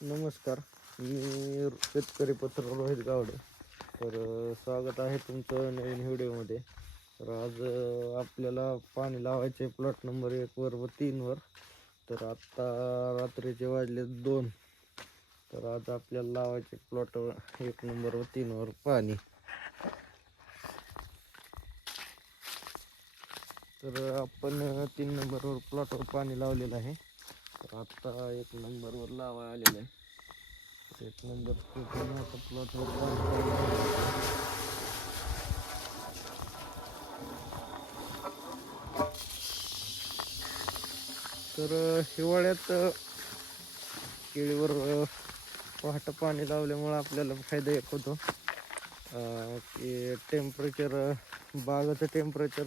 नमस्कार. मी शेतकरी पत्र रोहित गावडे. स्वागत आहे तुमचं नवीन व्हिडिओमध्ये. तर आज आपल्याला पाणी लावायचे प्लॉट नंबर 1 व 3 वर. तर आत्ता रात्रीचे वाजले 2. तर आज आपल्याला लावायचे प्लॉट 1 नंबर व 3 वर पाणी. तर आपण 3 नंबरवर प्लॉटवर पाणी लावलेलं आहे. तर आत्ता 1 नंबरवर लावा आलेलं आहे. 1 नंबर खूप मोठा प्लॉटवर पाणी. तर हिवाळ्यात केळीवर पहाटे पाणी लावल्यामुळं आपल्याला फायदा एक होतो की बागाचं टेम्परेचर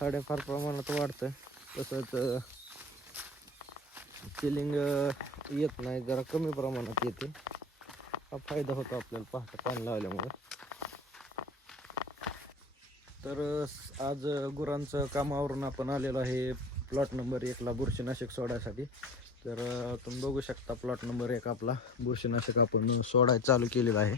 थोड्याफार प्रमाणात वाढतं. तसंच चिलिंग येत नाही, जरा कमी प्रमाणात येते. हा फायदा होतो आपल्याला पहाटे पाणी लावल्यामुळं. तर आज गुरांचं कामावरून आपण आलेलो आहे प्लॉट नंबर 1ला बुरशीनाशक सोडायसाठी. तर तुम्ही बघू शकता प्लॉट नंबर 1 आपला बुरशीनाशक आपण सोडायला चालू केलेला आहे.